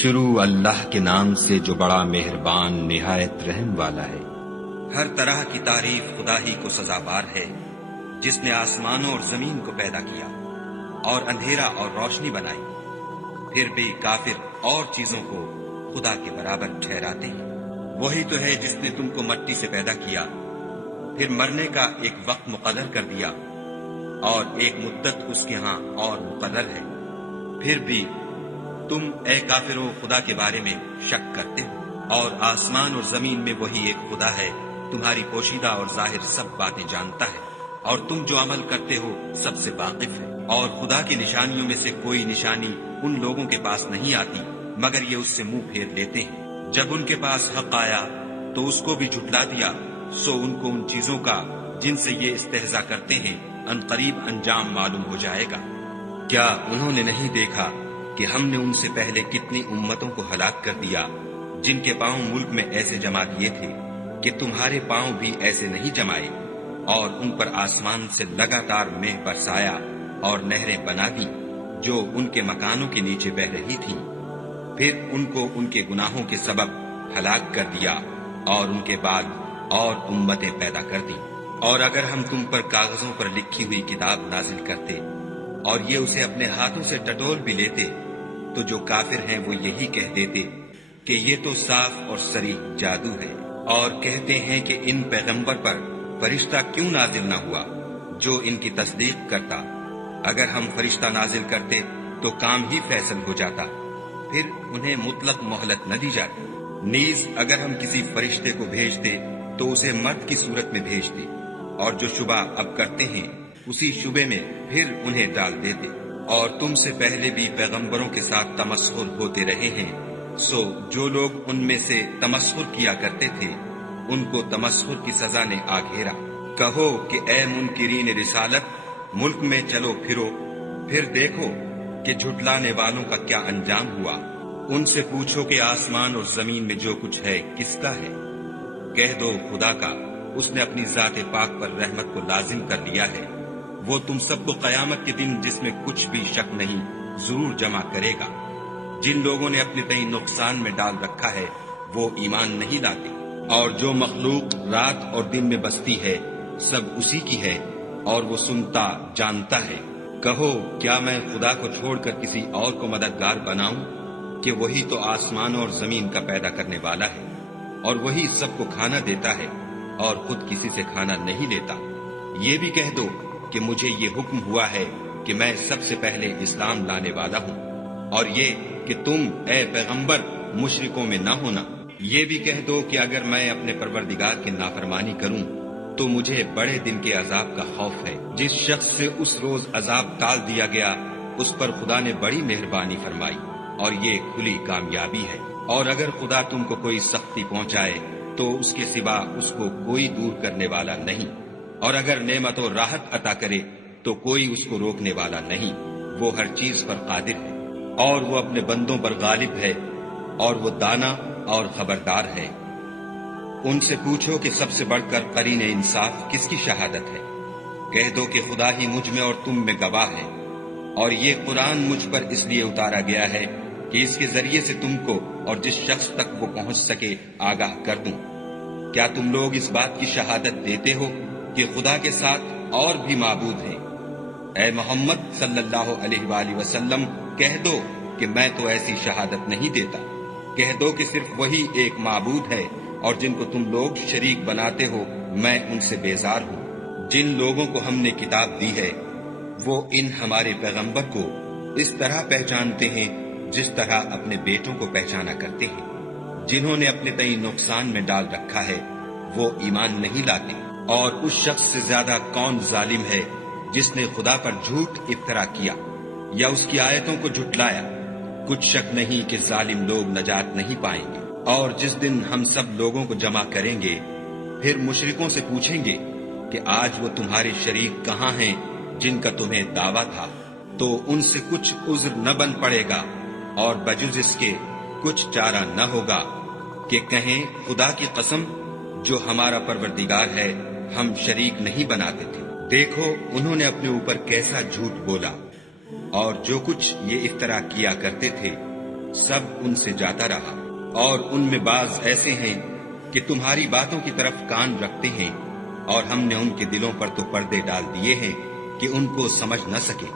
شروع اللہ کے نام سے جو بڑا مہربان نہایت رحم والا ہے۔ ہر طرح کی تعریف خدا ہی کو سزاوار ہے، جس نے آسمانوں اور زمین کو پیدا کیا اور اندھیرا اور روشنی بنائی۔ پھر بھی کافر اور چیزوں کو خدا کے برابر ٹھہراتے ہیں۔ وہی تو ہے جس نے تم کو مٹی سے پیدا کیا، پھر مرنے کا ایک وقت مقرر کر دیا اور ایک مدت اس کے ہاں اور مقرر ہے۔ پھر بھی تم اے کافروں خدا کے بارے میں شک کرتے ہو، اور آسمان اور زمین میں وہی ایک خدا ہے، تمہاری پوشیدہ اور ظاہر سب باتیں جانتا ہے، اور تم جو عمل کرتے ہو سب سے واقف ہے۔ اور خدا کی نشانیوں میں سے کوئی نشانی ان لوگوں کے پاس نہیں آتی مگر یہ اس سے منہ پھیر لیتے ہیں۔ جب ان کے پاس حق آیا تو اس کو بھی جھٹلا دیا، سو ان کو ان چیزوں کا جن سے یہ استہزاء کرتے ہیں عنقریب انجام معلوم ہو جائے گا۔ کیا انہوں نے نہیں دیکھا کہ ہم نے ان سے پہلے کتنی امتوں کو ہلاک کر دیا جن کے پاؤں ملک میں ایسے جما دیے تھے کہ تمہارے پاؤں بھی ایسے نہیں جمائے، اور ان پر آسمان سے لگاتار مہ برسایا اور نہریں بنا دی جو ان کے مکانوں کے نیچے بہ رہی تھیں۔ پھر ان کو ان کے گناہوں کے سبب ہلاک کر دیا اور ان کے بعد اور امتیں پیدا کر دیں۔ اور اگر ہم تم پر کاغذوں پر لکھی ہوئی کتاب نازل کرتے اور یہ اسے اپنے ہاتھوں سے ٹٹول بھی لیتے تو جو کافر ہیں وہ یہی کہہ دیتے کہ یہ تو صاف اور صریح جادو ہے، اور کہتے ہیں کہ ان پیغمبر پر فرشتہ کیوں نازل نہ ہوا جو ان کی تصدیق کرتا۔ اگر ہم فرشتہ نازل کرتے تو کام ہی فیصل ہو جاتا، پھر انہیں مطلق مہلت نہ دی جاتی۔ نیز اگر ہم کسی فرشتے کو بھیجتے تو اسے مرد کی صورت میں بھیجتے، اور جو شبہ اب کرتے ہیں اسی شبے میں پھر انہیں ڈال دیتے۔ اور تم سے پہلے بھی پیغمبروں کے ساتھ تمسخر ہوتے رہے ہیں، سو جو لوگ ان میں سے تمسخر کیا کرتے تھے ان کو تمسخر کی سزا نے آ گھیرا۔ کہو کہ اے منکرین رسالت، ملک میں چلو پھرو، پھر دیکھو کہ جھٹلانے والوں کا کیا انجام ہوا۔ ان سے پوچھو کہ آسمان اور زمین میں جو کچھ ہے کس کا ہے؟ کہہ دو خدا کا، اس نے اپنی ذات پاک پر رحمت کو لازم کر لیا ہے۔ وہ تم سب کو قیامت کے دن جس میں کچھ بھی شک نہیں ضرور جمع کرے گا۔ جن لوگوں نے اپنے تئیں نقصان میں ڈال رکھا ہے وہ ایمان نہیں لاتے، اور جو مخلوق رات اور دن میں بستی ہے سب اسی کی ہے، اور وہ سنتا جانتا ہے۔ کہو کیا میں خدا کو چھوڑ کر کسی اور کو مددگار بناؤں کہ وہی تو آسمان اور زمین کا پیدا کرنے والا ہے، اور وہی سب کو کھانا دیتا ہے اور خود کسی سے کھانا نہیں لیتا۔ یہ بھی کہہ دو کہ مجھے یہ حکم ہوا ہے کہ میں سب سے پہلے اسلام لانے والا ہوں، اور یہ کہ تم اے پیغمبر مشرکوں میں نہ ہونا۔ یہ بھی کہہ دو کہ اگر میں اپنے پروردگار کی نافرمانی کروں تو مجھے بڑے دن کے عذاب کا خوف ہے۔ جس شخص سے اس روز عذاب ٹال دیا گیا اس پر خدا نے بڑی مہربانی فرمائی، اور یہ کھلی کامیابی ہے۔ اور اگر خدا تم کو کوئی سختی پہنچائے تو اس کے سوا اس کو کوئی دور کرنے والا نہیں، اور اگر نعمت و راحت عطا کرے تو کوئی اس کو روکنے والا نہیں۔ وہ ہر چیز پر قادر ہے، اور وہ اپنے بندوں پر غالب ہے، اور وہ دانا اور خبردار ہے۔ ان سے پوچھو کہ سب سے بڑھ کر قرین انصاف کس کی شہادت ہے؟ کہہ دو کہ خدا ہی مجھ میں اور تم میں گواہ ہے، اور یہ قرآن مجھ پر اس لیے اتارا گیا ہے کہ اس کے ذریعے سے تم کو اور جس شخص تک وہ پہنچ سکے آگاہ کر دوں۔ کیا تم لوگ اس بات کی شہادت دیتے ہو کہ خدا کے ساتھ اور بھی معبود ہیں؟ اے محمد صلی اللہ علیہ وآلہ وسلم کہہ دو کہ میں تو ایسی شہادت نہیں دیتا۔ کہہ دو کہ صرف وہی ایک معبود ہے، اور جن کو تم لوگ شریک بناتے ہو میں ان سے بیزار ہوں۔ جن لوگوں کو ہم نے کتاب دی ہے وہ ان ہمارے پیغمبر کو اس طرح پہچانتے ہیں جس طرح اپنے بیٹوں کو پہچانا کرتے ہیں۔ جنہوں نے اپنے تئیں نقصان میں ڈال رکھا ہے وہ ایمان نہیں لاتے۔ اور اس شخص سے زیادہ کون ظالم ہے جس نے خدا پر جھوٹ افطرا کیا یا اس کی آیتوں کو جھٹلایا؟ کچھ شک نہیں کہ ظالم لوگ نجات نہیں پائیں گے۔ اور جس دن ہم سب لوگوں کو جمع کریں گے پھر مشرکوں سے پوچھیں گے کہ آج وہ تمہارے شریک کہاں ہیں جن کا تمہیں دعویٰ تھا، تو ان سے کچھ عذر نہ بن پڑے گا، اور بجز اس کے کچھ چارہ نہ ہوگا کہ کہیں خدا کی قسم جو ہمارا پروردگار ہے ہم شریک نہیں بناتے تھے۔ دیکھو انہوں نے اپنے اوپر کیسا جھوٹ بولا، اور جو کچھ یہ افطرا کیا کرتے تھے سب ان سے جاتا رہا، اور ان میں بعض ایسے ہیں کہ تمہاری باتوں کی طرف کان رکھتے ہیں، اور ہم نے ان کے دلوں پر تو پردے ڈال دیے ہیں کہ ان کو سمجھ نہ سکے،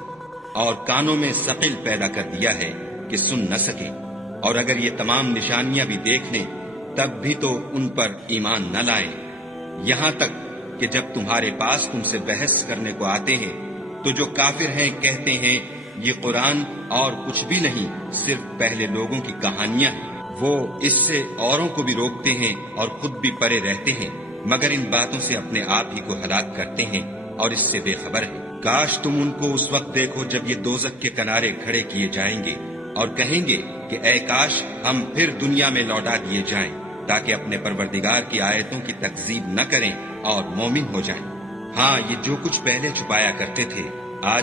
اور کانوں میں ثقل پیدا کر دیا ہے کہ سن نہ سکے، اور اگر یہ تمام نشانیاں بھی دیکھ لیں تب بھی تو ان پر ایمان نہ لائیں، یہاں تک کہ جب تمہارے پاس تم سے بحث کرنے کو آتے ہیں تو جو کافر ہیں کہتے ہیں یہ قرآن اور کچھ بھی نہیں، صرف پہلے لوگوں کی کہانیاں ہیں۔ وہ اس سے اوروں کو بھی روکتے ہیں اور خود بھی پرے رہتے ہیں، مگر ان باتوں سے اپنے آپ ہی کو ہلاک کرتے ہیں اور اس سے بے خبر ہیں۔ کاش تم ان کو اس وقت دیکھو جب یہ دوزخ کے کنارے کھڑے کیے جائیں گے اور کہیں گے کہ اے کاش ہم پھر دنیا میں لوٹا دیے جائیں تاکہ اپنے پروردگار کی آیتوں کی تکذیب نہ کریں اور مومن ہو جائیں۔ ہاں، یہ جو کچھ پہلے چھپایا کرتے تھے آج